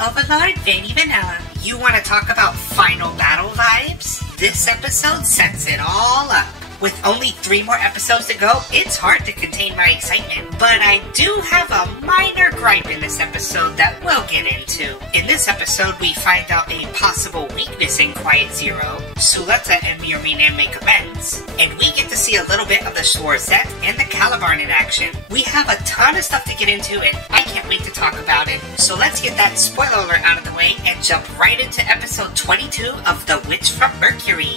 Overlord Vanny Vanilla. You want to talk about final battle vibes? This episode sets it all up. With only 3 more episodes to go, it's hard to contain my excitement. But I do have a minor gripe in this episode that we'll get into. In this episode, we find out a possible weakness in Quiet Zero. Suletta and Miorine make amends. And we get to see a little bit of the Schwarzette and the Calibarn in action. We have a ton of stuff to get into and I can't wait to talk about it. So let's get that spoiler alert out of the way and jump right into episode 22 of The Witch from Mercury.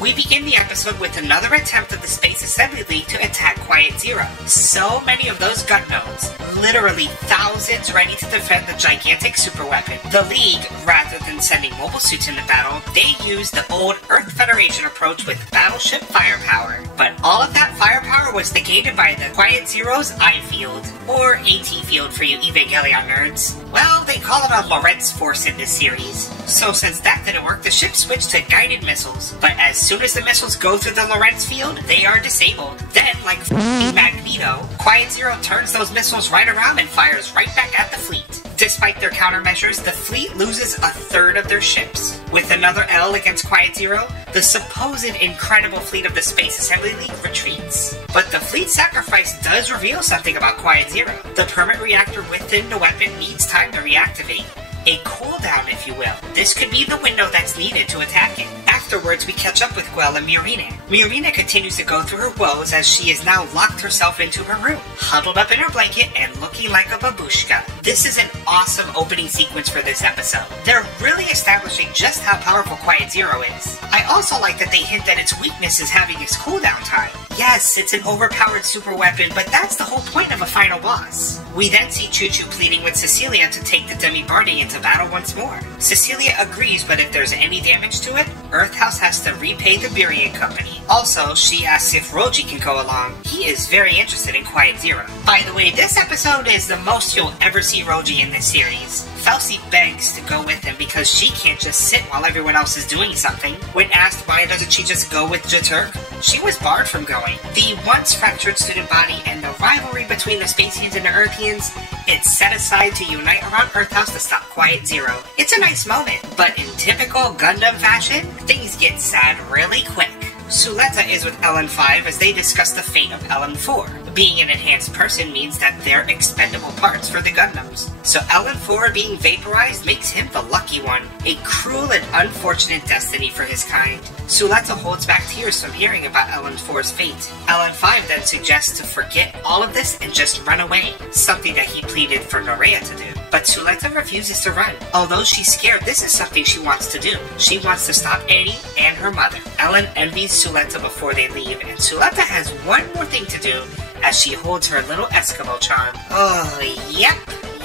We begin the episode with another attempt of the Space Assembly League to attack Quiet Zero. So many of those Gundams, literally thousands ready to defend the gigantic superweapon. The League, rather than sending mobile suits into battle, they use the old Earth Federation approach with battleship firepower. But all of that firepower was negated by the Quiet Zero's I field, or AT field for you Evangelion nerds. Well, they call it a Lorentz force in this series. So since that didn't work, the ship switched to guided missiles. But as soon as the missiles go through the Lorentz field, they are disabled. Then, like Magneto, Quiet Zero turns those missiles right around and fires right back at the fleet. Despite their countermeasures, the fleet loses a third of their ships. With another L against Quiet Zero, the supposed incredible fleet of the Space Assembly League retreats. But the fleet sacrifice does reveal something about Quiet Zero. The permanent reactor within the weapon needs time to reactivate. A cooldown, if you will. This could be the window that's needed to attack it. Afterwards, we catch up with Guel and Miorine. Miorine continues to go through her woes as she is now locked herself into her room, huddled up in her blanket and looking like a babushka. This is an awesome opening sequence for this episode. They're really establishing just how powerful Quiet Zero is. I also like that they hint that its weakness is having its cooldown time. Yes, it's an overpowered super weapon, but that's the whole point of a final boss. We then see Choo Choo pleading with Cecilia to take the Demi-Bardi into battle once more. Cecilia agrees, but if there's any damage to it, Earthhouse has to repay the Burian Company. Also, she asks if Roji can go along. He is very interested in Quiet Zero. By the way, this episode is the most you'll ever see Roji in this series. Felsi begs to go with him because she can't just sit while everyone else is doing something. When asked why doesn't she just go with Jaturk, she was barred from going. The once fractured student body and the rivalry between the Spacians and the Earthians, it's set aside to unite around Earthhouse to stop Quiet Zero. It's a nice moment, but in typical Gundam fashion, things get sad really quick. Suletta is with LN5 as they discuss the fate of LN4. Being an enhanced person means that they're expendable parts for the Gundams. So LN4 being vaporized makes him the lucky one. A cruel and unfortunate destiny for his kind. Suletta holds back tears from hearing about LN4's fate. LN5 then suggests to forget all of this and just run away, something that he pleaded for Norea to do. But Suletta refuses to run. Although she's scared, this is something she wants to do. She wants to stop Eddie and her mother. Ellen envies Suletta before they leave, and Suletta has one more thing to do as she holds her little Eskimo charm. Oh, yep.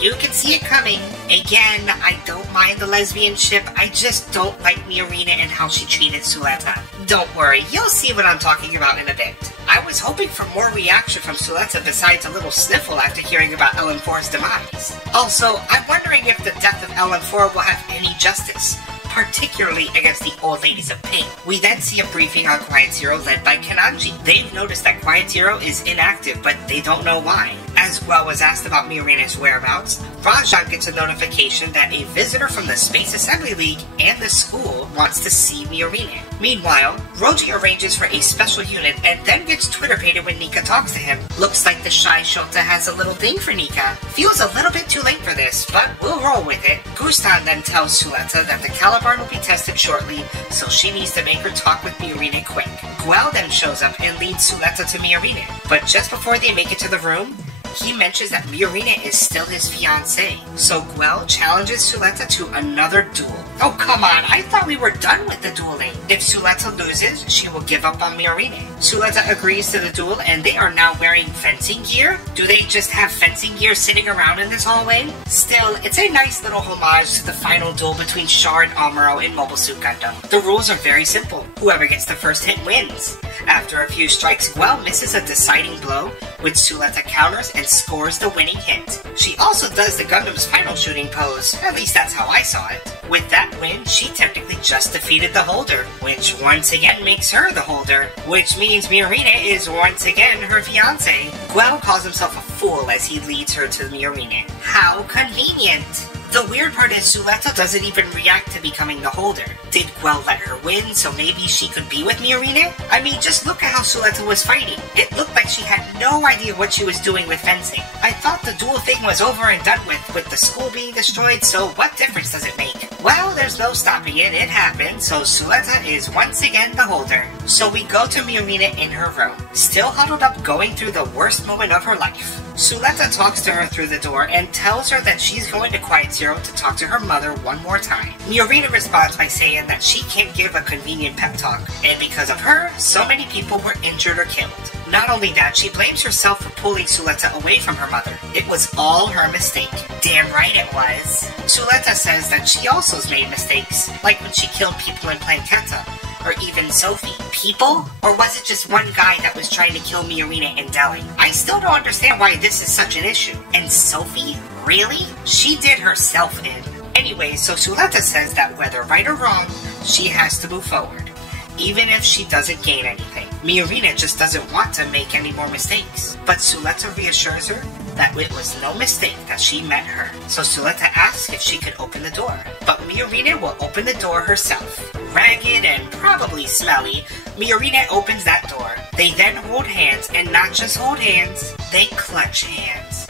You can see it coming. Again, I don't mind the lesbian ship, I just don't like Miorine and how she treated Suletta. Don't worry, you'll see what I'm talking about in a bit. I was hoping for more reaction from Suletta besides a little sniffle after hearing about LN4's demise. Also, I'm wondering if the death of LN4 will have any justice, particularly against the old ladies of pink. We then see a briefing on Quiet Zero led by Kananji. They've noticed that Quiet Zero is inactive, but they don't know why. As Guel was asked about Miorine's whereabouts, Rajan gets a notification that a visitor from the Space Assembly League and the school wants to see Miorine. Meanwhile, Roji arranges for a special unit and then gets Twitter-pated when Nika talks to him. Looks like the shy Shota has a little thing for Nika. Feels a little bit too late for this, but we'll roll with it. Gustan then tells Suletta that the Calibarn will be tested shortly, so she needs to make her talk with Miorine quick. Guel then shows up and leads Suletta to Miorine, but just before they make it to the room, he mentions that Miorine is still his fiancée, so Guel challenges Suletta to another duel. Oh come on, I thought we were done with the dueling. If Suletta loses, she will give up on Miorine. Suletta agrees to the duel and they are now wearing fencing gear? Do they just have fencing gear sitting around in this hallway? Still, it's a nice little homage to the final duel between Char and Amuro in Mobile Suit Gundam. The rules are very simple. Whoever gets the first hit wins. After a few strikes, Guel misses a deciding blow, which Suletta counters and scores the winning hit. She also does the Gundam's final shooting pose, at least that's how I saw it. With that win, she technically just defeated the holder, which once again makes her the holder, which means Miorine is once again her fiancé. Guel calls himself a fool as he leads her to Miorine. How convenient! The weird part is Suletta doesn't even react to becoming the holder. Did Guel let her win so maybe she could be with Miorine? I mean, just look at how Suletta was fighting. It looked like she had no idea what she was doing with fencing. I thought the duel thing was over and done with the school being destroyed, so what difference does it make? Well, there's no stopping it. It happened, so Suletta is once again the holder. So we go to Miorine in her room, still huddled up going through the worst moment of her life. Suletta talks to her through the door and tells her that she's going to Quiet Zero to talk to her mother one more time. Miorine responds by saying that she can't give a convenient pep talk, and because of her, so many people were injured or killed. Not only that, she blames herself for pulling Suletta away from her mother. It was all her mistake. Damn right it was. Suletta says that she also's made mistakes, like when she killed people in Planketta, or even Sophie. People? Or was it just one guy that was trying to kill Miorine and Delhi? I still don't understand why this is such an issue. And Sophie? Really? She did herself in. Anyway, so Suletta says that whether right or wrong, she has to move forward, even if she doesn't gain anything. Miorine just doesn't want to make any more mistakes. But Suletta reassures her that it was no mistake that she met her. So Suletta asks if she could open the door. But Miorine will open the door herself. Ragged and probably smelly, Miorine opens that door. They then hold hands, and not just hold hands, they clutch hands.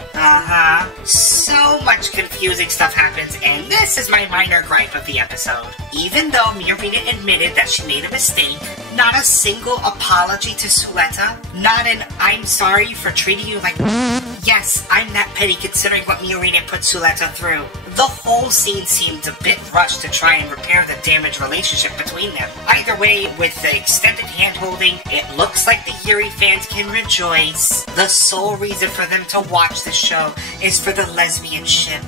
So much confusing stuff happens, and this is my minor gripe of the episode. Even though Miorine admitted that she made a mistake, not a single apology to Suletta, not an "I'm sorry for treating you like..." Yes, I'm that petty considering what Miorine put Suletta through. The whole scene seemed a bit rushed to try and repair the damaged relationship between them. Either way, with the extended hand-holding, it looks like the Yuri fans can rejoice. The sole reason for them to watch the show is for the lesbian ship,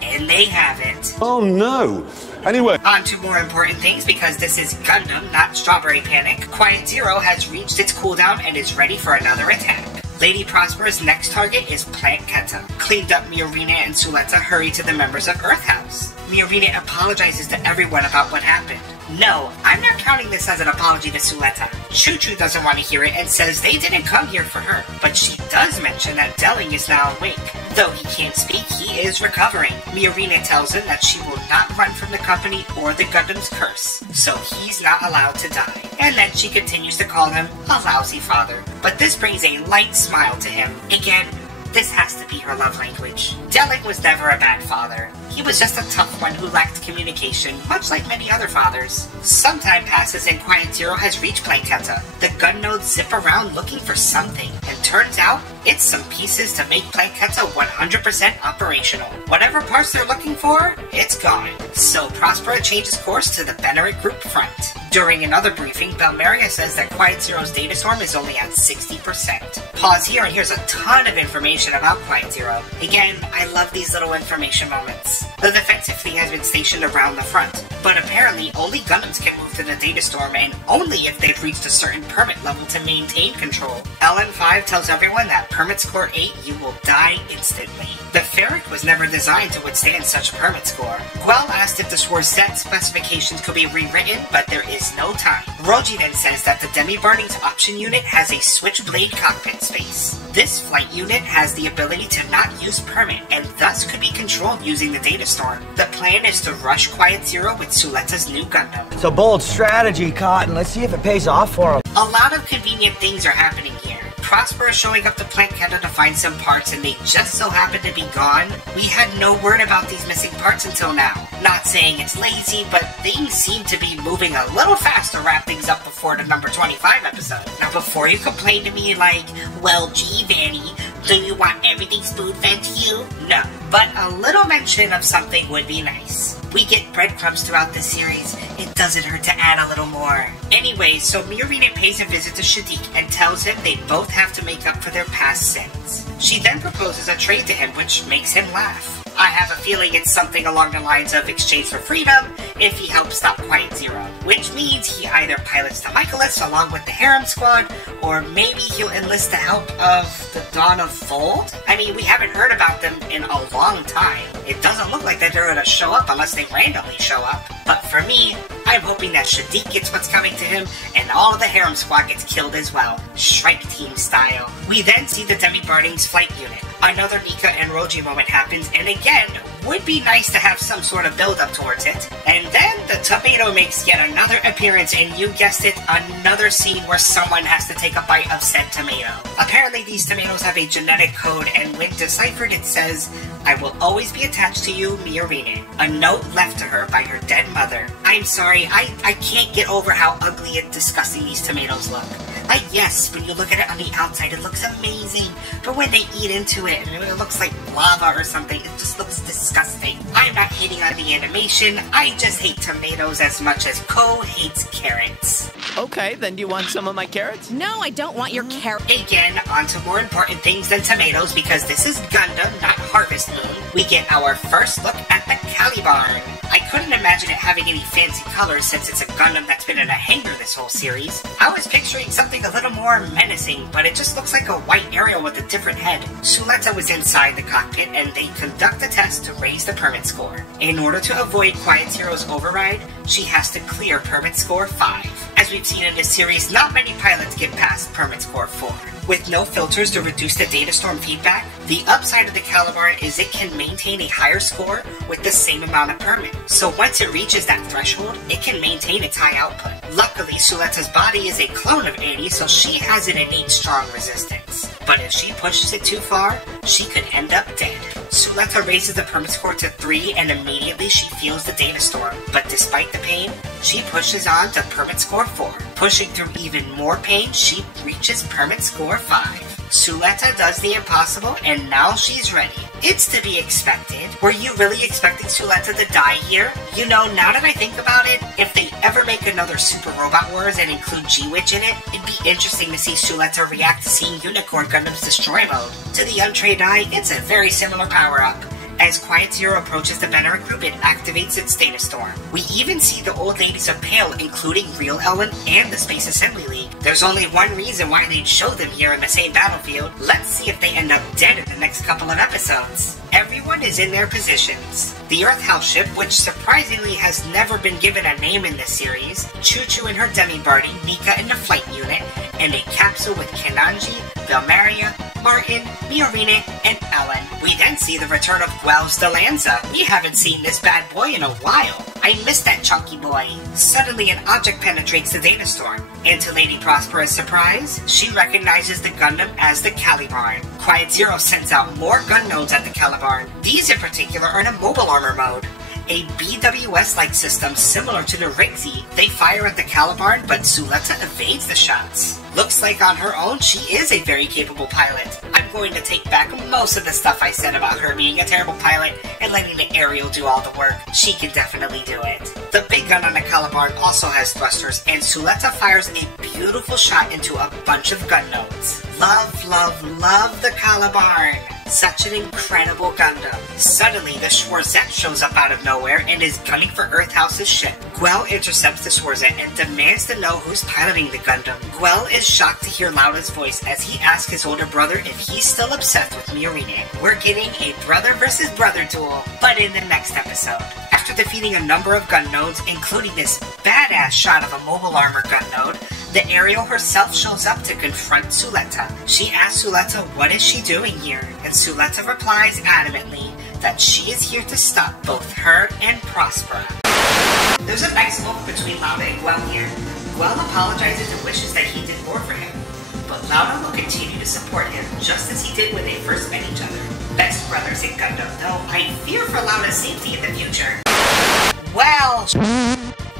and they have it. Oh no! Anyway, on to more important things, because this is Gundam, not Strawberry Panic. Quiet Zero has reached its cooldown and is ready for another attack. Lady Prosper's next target is Planketta. Cleaned up Miorine and Suletta hurry to the members of Earth House. Miorine apologizes to everyone about what happened. No, I'm not counting this as an apology to Suletta. Choo-Choo doesn't want to hear it and says they didn't come here for her. But she does mention that Delling is now awake. Though he can't speak, he is recovering. Miorine tells him that she will not run from the company or the Gundam's curse, so he's not allowed to die. And then she continues to call him a lousy father. But this brings a light smile to him. Again, this has to be her love language. Delling was never a bad father. He was just a tough one who lacked communication, much like many other fathers. Some time passes and Quiet Zero has reached Planketta. The gun nodes zip around looking for something, and turns out it's some pieces to make Planketta 100% operational. Whatever parts they're looking for, it's gone. So Prospera changes course to the Benneret Group front. During another briefing, Belmeria says that Quiet Zero's data storm is only at 60%. Pause here and here's a ton of information about Quiet Zero. Again, I love these little information moments. The defensive fleet has been stationed around the front, but apparently only Gundams can move to the data storm, and only if they've reached a certain permit level to maintain control. LN5 tells everyone that permit score 8, you will die instantly. The Ferric was never designed to withstand such a permit score. Guel asked if the Swar's set specifications could be rewritten, but there is no time. Roji then says that the Demi-Burning's option unit has a switchblade cockpit space. This flight unit has the ability to not use permit, and thus could be controlled using the data storm. The plan is to rush Quiet Zero with Suletta's new Gundam. It's a bold strategy, Cotton. Let's see if it pays off for him. A lot of convenient things are happening here. Prosper is showing up to Planketta to find some parts, and they just so happen to be gone. We had no word about these missing parts until now. Not saying it's lazy, but things seem to be moving a little fast to wrap things up before the number 25 episode. Now before you complain to me like, well gee Vanny, do you want everything spoon-fed to you? No, but a little mention of something would be nice. We get breadcrumbs throughout this series. It doesn't hurt to add a little more. Anyway, so Miorine pays a visit to Shadiq and tells him they both have to make up for their past sins. She then proposes a trade to him, which makes him laugh. I have a feeling it's something along the lines of exchange for freedom if he helps stop Quiet Zero, which means he either pilots the Michaelis along with the Harem Squad, or maybe he'll enlist the help of the Dawn of Fold? I mean, we haven't heard about them in a long time. It doesn't look like that they're gonna show up unless they randomly show up. But for me, I I'm hoping that Shadiq gets what's coming to him, and all of the harem squad gets killed as well, Shrike Team style. We then see the Demi-Burning's flight unit. Another Nika and Roji moment happens, and again, would be nice to have some sort of build-up towards it. And then the tomato makes yet another appearance, and you guessed it, another scene where someone has to take a bite of said tomato. Apparently these tomatoes have a genetic code, and when deciphered it says, "I will always be attached to you, Miorine." A note left to her by her dead mother. I'm sorry, I can't get over how ugly and disgusting these tomatoes look. Yes, when you look at it on the outside, it looks amazing. But when they eat into it, it looks like lava or something. It just looks disgusting. I'm not hating on the animation. I just hate tomatoes as much as Ko hates carrots. Okay, then do you want some of my carrots? No, I don't want your carrot. Again, on to more important things than tomatoes, because this is Gundam, not Harvest Moon. We get our first look at the Calibarn. I couldn't imagine it having any fancy colors since it's a Gundam that's been in a hangar this whole series. I was picturing something a little more menacing, but it just looks like a white aerial with a different head. Suletta was inside the cockpit, and they conduct a test to raise the permit score. In order to avoid Quiet Zero's override, she has to clear permit score 5. As we've seen in this series, not many pilots get past permit score 4. With no filters to reduce the data storm feedback, the upside of the Calibarn is it can maintain a higher score with the same amount of permit. So once it reaches that threshold, it can maintain its high output. Luckily, Suletta's body is a clone of 80, so she has an innate strong resistance. But if she pushes it too far, she could end up dead. Suletta raises the permit score to 3, and immediately she feels the data storm. But despite the pain, she pushes on to permit score 4. Pushing through even more pain, she reaches permit score 5. Suletta does the impossible, and now she's ready. It's to be expected. Were you really expecting Suletta to die here? You know, now that I think about it, if they ever make another Super Robot Wars and include G-Witch in it, it'd be interesting to see Suletta react to seeing Unicorn Gundam's Destroy Mode. To the untrained eye, it's a very similar power-up. As Quiet Zero approaches the Benner group, it activates its data storm. We even see the old ladies of Pale, including Real Ellen and the Space Assembly League. There's only one reason why they'd show them here in the same battlefield. Let's see if they end up dead in the next couple of episodes. Everyone is in their positions. The Earth House ship, which surprisingly has never been given a name in this series, Choo-Choo and her Demi-Birdie, Nika in the flight unit, and a capsule with Kenanji, Belmaria, Martin, Miorine, and Ellen. We then see the return of Guel's Delanza. We haven't seen this bad boy in a while. I missed that chunky boy. Suddenly an object penetrates the data storm, and to Lady Prospera's surprise, she recognizes the Gundam as the Calibarn. Quiet Zero sends out more gun nodes at the Calibarn. These in particular are in a mobile armor mode. A BWS-like system similar to the Riggsy. They fire at the Calibarn, but Suletta evades the shots. Looks like on her own, she is a very capable pilot. I'm going to take back most of the stuff I said about her being a terrible pilot and letting the Ariel do all the work. She can definitely do it. The big gun on the Calibarn also has thrusters, and Suletta fires a beautiful shot into a bunch of gun nodes. Love, love, love the Calibarn. Such an incredible Gundam. Suddenly, the Schwarzette shows up out of nowhere and is gunning for Earth House's ship. Guel intercepts the Schwarzette and demands to know who's piloting the Gundam. Guel is shocked to hear Lauda's voice as he asks his older brother if he's still obsessed with Miorine. We're getting a brother versus brother duel, but in the next episode. After defeating a number of gun nodes, including this badass shot of a mobile armor gun node, the Ariel herself shows up to confront Suletta. She asks Suletta what is she doing here, and Suletta replies adamantly that she is here to stop both her and Prospera. There's a nice moment between Lauda and Guel here. Guel apologizes and wishes that he did more for him, but Lauda will continue to support him just as he did when they first met each other. Best brothers in Gundam, though I fear for Lauda's safety in the future. Well,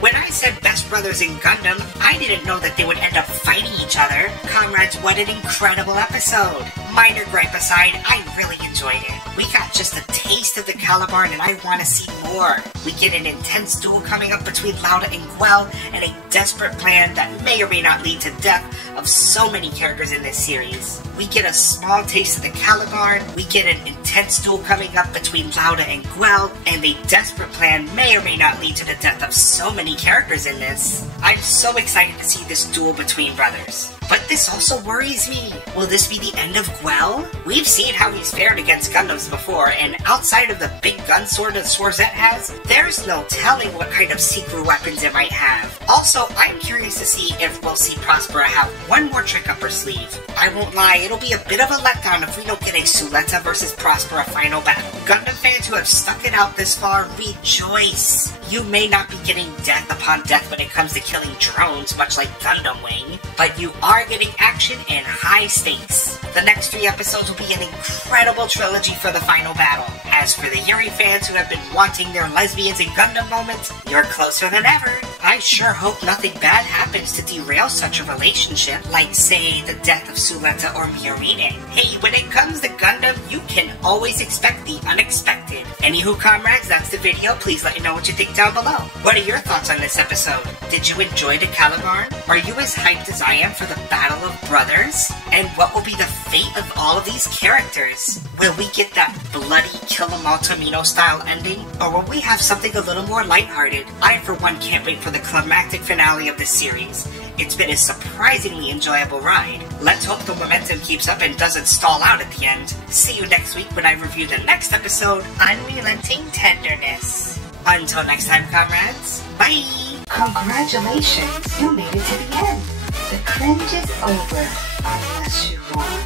when I said best brothers in Gundam, I didn't know that they would end up fighting each other. Comrades, what an incredible episode. Minor gripe aside, I really enjoyed it. We got just a taste of the Calibarn and I want to see more. We get an intense duel coming up between Lauda and Guel, and a desperate plan that may or may not lead to death of so many characters in this series. We get a small taste of the Calibarn, we get an intense duel coming up between Lauda and Guel, and a desperate plan may or may not lead to the death of so many characters in this. I'm so excited to see this duel between brothers. But this also worries me. Will this be the end of Gwell? We've seen how he's fared against Gundams before, and outside of the big gun sword that Swarzette has, there's no telling what kind of secret weapons it might have. Also, I'm curious to see if we'll see Prospera have one more trick up her sleeve. I won't lie, it'll be a bit of a letdown if we don't get a Suletta versus Prospera final battle. Gundam fans who have stuck it out this far, rejoice! You may not be getting death upon death when it comes to killing drones, much like Gundam Wing, but you are getting action and high stakes. The next 3 episodes will be an incredible trilogy for the final battle. As for the Yuri fans who have been wanting their lesbians in Gundam moments, you're closer than ever. I sure hope nothing bad happens to derail such a relationship, like, say, the death of Suletta or Miorine. Hey, when it comes to Gundam, you can always expect the unexpected. Anywho, comrades, that's the video. Please let me know what you think down below. What are your thoughts on this episode? Did you enjoy the Caliban? Are you as hyped as I am for the Battle of Brothers? And what will be the fate of all of these characters? Will we get that bloody Kill 'em all Tomino style ending? Or will we have something a little more lighthearted? I, for one, can't wait for the climactic finale of this series. It's been a surprisingly enjoyable ride. Let's hope the momentum keeps up and doesn't stall out at the end. See you next week when I review the next episode, Unrelenting Tenderness. Until next time, comrades, bye! Congratulations, you made it to the end. The cringe is over, unless you want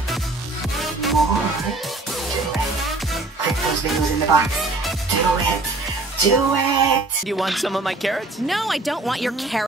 more. Do it. Click those videos in the box. Do it. Do it! Do you want some of my carrots? No, I don't want your carrots.